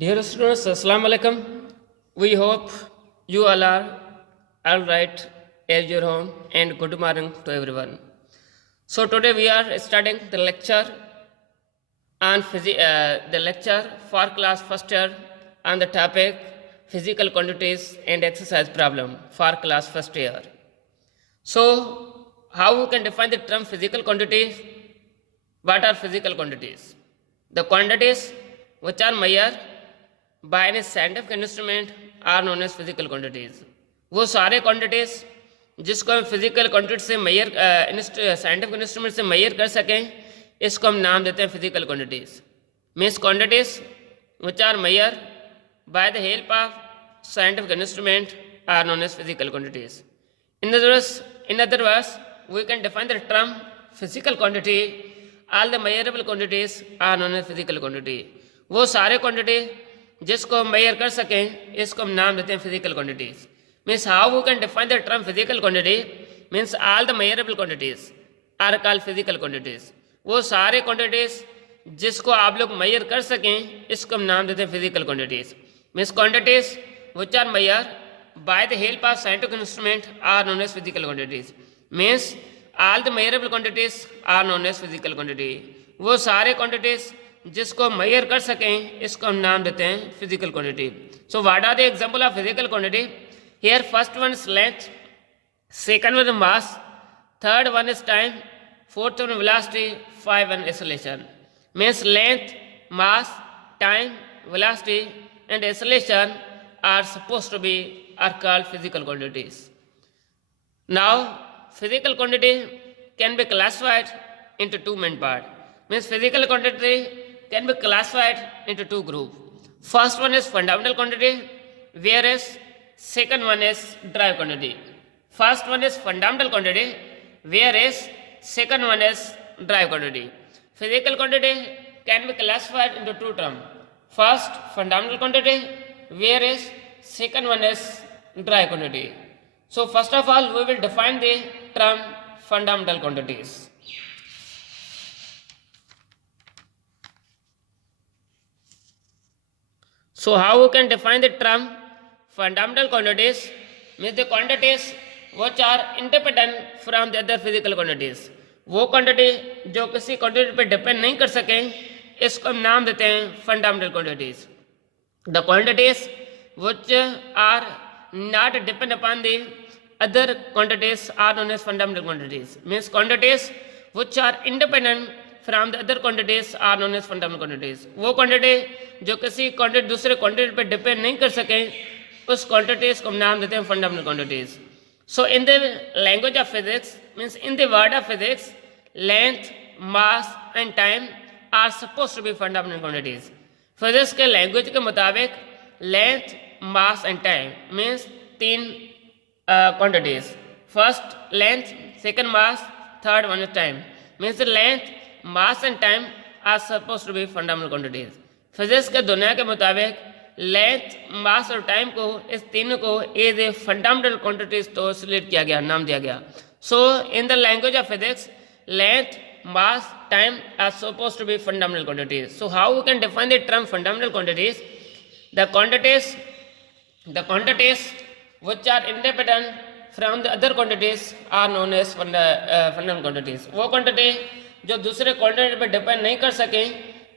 Dear students, Assalamu alaikum. We hope you all are all right at your home and good morning to everyone. So today we are starting the lecture on the lecture for class first year on the topic physical quantities and exercise problem for class first year. So how we can define the term physical quantities? What are physical quantities? The quantities which are measured by any scientific instrument are known as physical quantities. वो सारे quantities जिसको हम physical quantity से measure scientific instrument से measure कर सकें, इसको हम नाम देते हैं physical quantities. Means quantities which are measured by the help of scientific instrument are known as physical quantities. In other words, we can define the term physical quantity. All the measurable quantities are known as physical quantity. वो सारे quantity जिसको हम मेजर कर सकें, इसको हम नाम देते हैं physical quantities. Means how we can define the term physical quantity means all the measurable quantities are called physical quantities. वो सारे क्वांटिटीज जिसको आप लोग मेजर कर सकें, इसको हम नाम देते हैं physical quantities. Means quantities which are measure by the help of scientific instrument are known as physical quantities. Means all the measurable quantities are known as physical quantity. वो सारे क्वांटिटीज जिसको मेजर कर सकें, इसको हम नाम देते हैं physical quantity. So what are the example of physical quantity? Here first one is length, second one mass, third one is time, fourth one velocity, five one acceleration. Means length, mass, time, velocity and acceleration are suppose to be are called physical quantities. Now physical quantity can be classified into two main part. Means physical quantity can be classified into two groups. First one is fundamental quantity, whereas second one is derived quantity. First one is fundamental quantity, whereas second one is derived quantity. Physical quantity can be classified into two terms. First fundamental quantity, whereas second one is derived quantity. So first of all, we will define the term fundamental quantities. So how we can define the term fundamental quantities? Means the quantities which are independent from the other physical quantities. वो quantity जो किसी क्वांटिटी पर डिपेंड नहीं कर सकें, इसको हम नाम देते हैं fundamental quantities. The quantities which are not depend upon the other quantities are known as fundamental quantities. Means quantities which are independent from the other quantities are known as fundamental quantities. वो quantity जो किसी क्वांटिटी दूसरे क्वांटिटी पर डिपेंड नहीं कर सकें, उस क्वांटिटीज को हम नाम देते हैं fundamental quantities. So in the language of physics means in the word of physics, length, mass and time are suppose to be fundamental quantities. Physics के लैंग्वेज के मुताबिक length, mass and time means तीन quantities. First length, second mass, third one is time. Means length, mass and time are suppose to be fundamental quantities. Physics के दुनिया के मुताबिक length, mass और time को, इस तीनों को एज ए फंडामेंटल क्वांटिटीज तो सिलेक्ट किया गया, नाम दिया गया. So in the language of physics, length, mass, time are suppose to be fundamental quantities. So how we can define the term fundamental quantities? The quantities which are independent from the other quantities are known as fundamental quantities. वो quantity जो दूसरे क्वांटिटी पर डिपेंड नहीं कर सकें,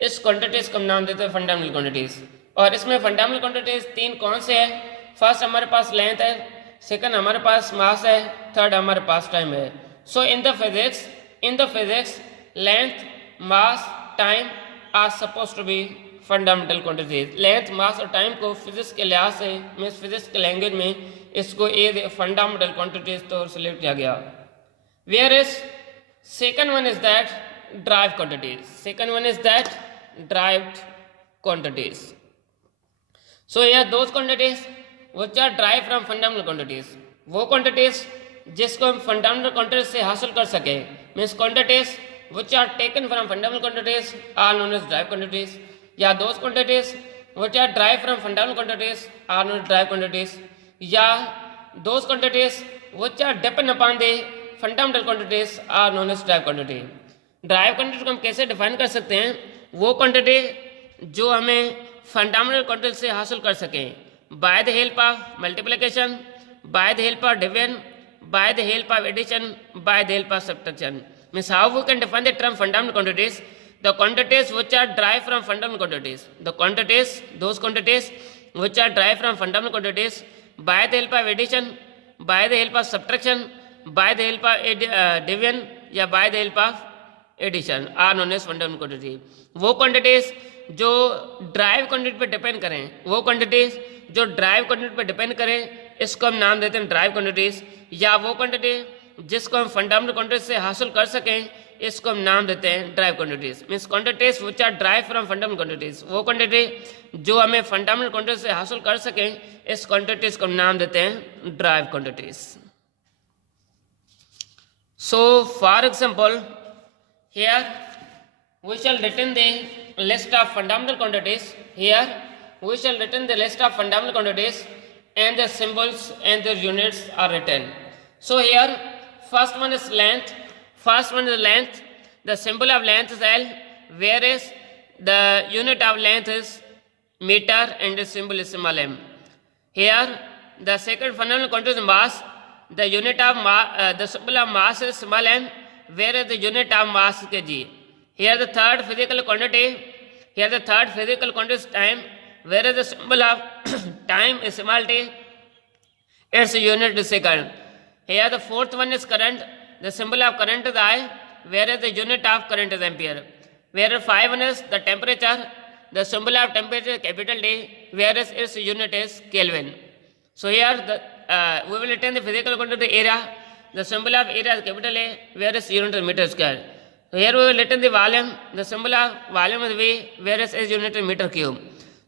इस क्वांटिटीज को हम नाम देते हैं फंडामेंटल क्वांटिटीज. और इसमें फंडामेंटल क्वांटिटीज तीन कौन से हैं? फर्स्ट हमारे पास लेंथ है, सेकंड हमारे पास मास है, थर्ड हमारे पास टाइम है. So in the physics length, mass, time are suppose to be fundamental quantities. Length, mass और टाइम को फिजिक्स के लिहाज से मीन्स फिजिक्स के लैंग्वेज में इसको ए फंडामेंटल क्वांटिटीज तो सिलेक्ट किया गया. Where is second one is that derived quantities. So here those quantities which are derived from fundamental quantities. वो quantities जिसको हम fundamental quantities से हासिल कर सके, means quantities which are taken from fundamental quantities are known as derived quantities. या those quantities which are derived from fundamental quantities are known as derived quantities. या those quantities which are depend upon the fundamental quantities are known as derive quantity. Derive quantity को हम कैसे डिफाइन कर सकते हैं? वो quantity जो हमें फंडामेंटल क्वांटिटी से हासिल कर सकें bye the help of multiplication, bye the help of division, by the help of addition, by the help of subtraction. Means how we can define the term fundamental quantities? The quantities which are derived from fundamental quantities. The quantities, those quantities which are derived from fundamental quantities by the help of addition, by the help of subtraction, by the help of division या by the help of addition are known as fundamental quantity. वो quantities जो drive quantity पर डिपेंड करें, वो क्वांटिटीज जो drive quantity पर डिपेंड करें, इसको हम नाम देते हैं ड्राइव क्वांटिटीज, या वो क्वांटिटी जिसको हम फंडामेंटल क्वांटिटी से हासिल कर सकें, इसको हम नाम देते हैं derived quantities. Means quantities which are derived from fundamental quantities, वो क्वांटिटी जो हमें फंडामेंटल क्वांटिटी से हासिल कर सकें, इस क्वांटिटीज को हम नाम देते हैं derived quantities. So for example here we shall written the list of fundamental quantities. Here we shall written the list of fundamental quantities and the symbols and their units are written. So here first one is length. First one is length. The symbol of length is L, whereas the unit of length is meter and the symbol is small m. Here the second fundamental quantity is mass. The unit of the symbol of mass is small m, whereas the unit of mass is kg. Here the third physical quantity, here the third physical quantity is time, whereas the symbol of time is small t, its unit is second. Here the fourth one is current, the symbol of current is I, whereas the unit of current is ampere. Whereas 5 one is the temperature, the symbol of temperature is capital T, whereas its unit is Kelvin. So here we will retain the physical quantity area. The symbol of area is capital A, whereas unit is meter square. So here we will retain the volume. The symbol of volume is V, whereas its unit is meter cube.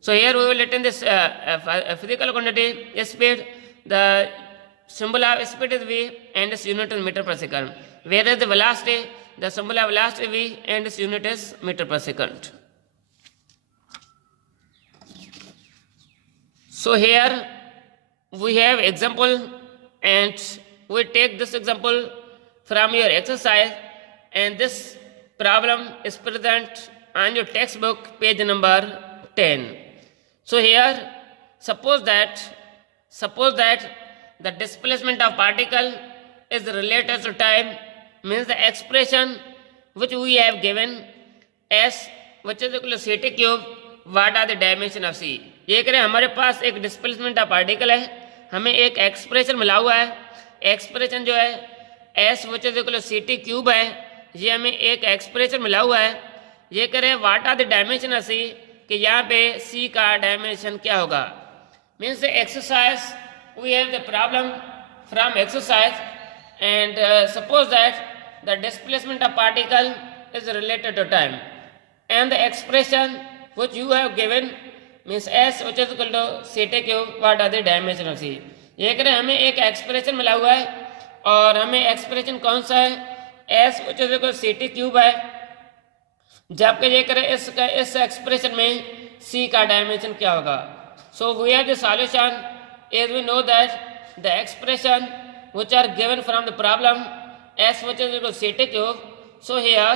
So here we will retain this physical quantity speed. The symbol of speed is V and its unit is meter per second. Whereas the velocity, the symbol of velocity V and its unit is meter per second. So here we have example, and we take this example from your exercise, and this problem is present on your textbook page number 10. So here suppose that the displacement of particle is related to time, means the expression which we have given s which is equal to ct cube, what are the dimension of c. ये करें हमारे पास एक displacement of particle है, हमें एक एक्सप्रेशन मिला हुआ है, एक्सप्रेशन जो है S which is equal to C T cube है, ये हमें एक एक्सप्रेशन मिला हुआ है. ये करें what are the dimension of C, कि यहाँ पे सी का डायमेंशन क्या होगा. Means the exercise we have the problem from exercise, and suppose that the displacement of particle is related to time, and the expression which you have given means S which is equal to C T cube, what are the dimension of C. ये करें हमें एक एक्सप्रेशन मिला हुआ है, और हमें एक्सप्रेशन कौन सा है, S which is equal to C T cube है, जबकि ये करें इस एक्सप्रेशन में सी का डायमेंशन क्या होगा. So we have the solution as we know that the expression which are given from the problem S which is equal to C T cube. So here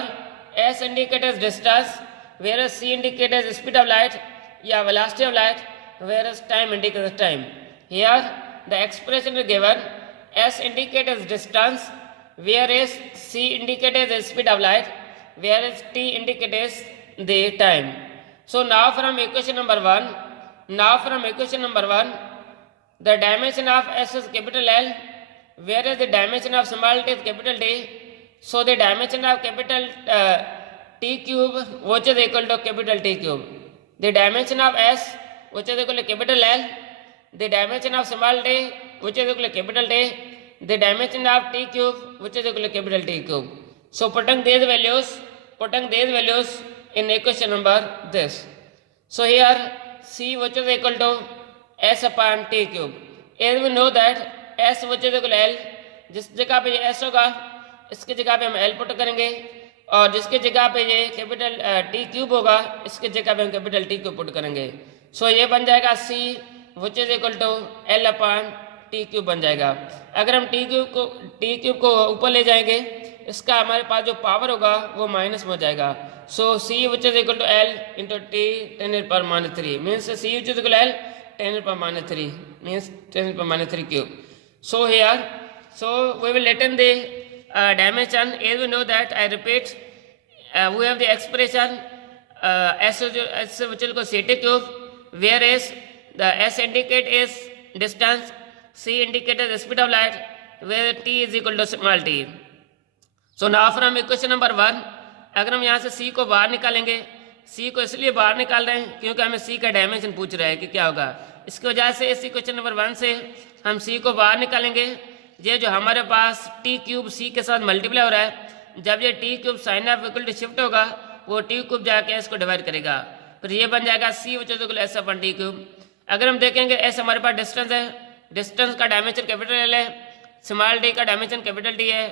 S indicates distance, whereas c indicates speed of light या velocity of light, whereas time indicates time. Here the expression is given, s indicates distance, whereas c indicates speed of light, whereas t indicates the time. So now from equation number 1, the dimension of s is capital L, whereas the dimension of small t is capital T. So the dimension of capital T cube which is equal to capital T cube. The dimension of s which is equal to capital L, the dimension of small t which is equal to capital T, the dimension of T cube which is equal to capital T cube. So putting these values in equation number this. So here c which is equal to s upon T cube. As we know that s which is equal to L, जिस जगह पे ये s होगा इसकी जगह पे हम L put करेंगे, और जिसके जगह पे ये कैपिटल टी क्यूब होगा इसके जगह पे हम कैपिटल टी क्यूब पुट करेंगे. सो ये बन जाएगा C which is equal to L upon T cube बन जाएगा. अगर हम टी क्यूब को ऊपर ले जाएंगे, इसका हमारे पास जो पावर होगा वो माइनस में हो जाएगा, So C which is equal to L into T 10 to the power minus 3 means C which is equal to L 10 to the power minus 3 means 10 to the power minus 3 cube. So here, so we will return the dimension. As we know that, I repeat, we have the expression S which is equal to Ct cube, whereas the S indicate is distance, C indicates the speed of light, where T is equal to small t. So now from equation number 1, अगर हम यहाँ से C को बाहर निकालेंगे, C को इसलिए बाहर निकाल रहे हैं क्योंकि हमें C का डायमेंशन पूछ रहा है कि क्या होगा. इसकी वजह से इस इक्वेशन नंबर 1 से हम C को बाहर निकालेंगे. ये जो हमारे पास टी क्यूब C के साथ मल्टीप्लाई हो रहा है, जब ये T cube sign of equal to shift होगा, वो टी क्यूब जाके इसको डिवाइड करेगा, फिर ये बन जाएगा C which is equal S upon T cube. अगर हम देखेंगे एस हमारे पास डिस्टेंस है, डिस्टेंस का डायमेंशन कैपिटल एल है, स्मॉल डी का डायमेंशन कैपिटल टी है,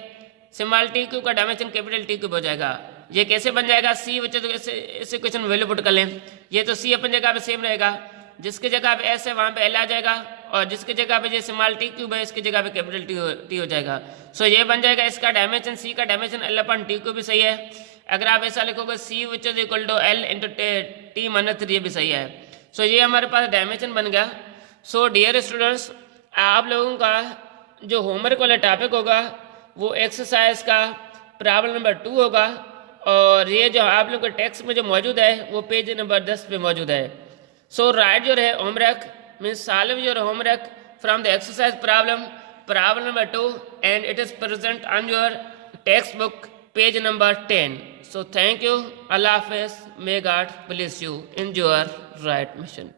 स्मॉल टी क्यूब का डायमेंशन कैपिटल टी क्यूब हो जाएगा. ये कैसे बन जाएगा? C विच इस इक्वेशन में वैल्यू पुट कर लें. ये तो C अपन जगह पे सेम रहेगा, जिसकी जगह पे एस है वहाँ पे एल आ जाएगा, और जिसकी जगह पे ये स्मॉल टी क्यूब है इसकी जगह पे कैपिटल टी हो जाएगा. सो ये बन जाएगा इसका डायमेंशन, C का dimension L upon T cube भी सही है. अगर आप ऐसा लिखोगे C which is equal to L into T minus 3 भी सही है. सो ये हमारे पास डायमेंशन बन गया. सो डियर स्टूडेंट्स, आप लोगों का जो होमवर्क वाला टॉपिक होगा वो एक्सरसाइज का प्रॉब्लम नंबर 2 होगा, और ये जो आप लोग के टेक्स्ट में जो मौजूद है वो पेज नंबर 10 पे मौजूद है. So write your homework means solve your homework from the exercise problem number 2 and it is present on your textbook page number 10. So thank you. Allah Hafiz. May God bless you in your right mission.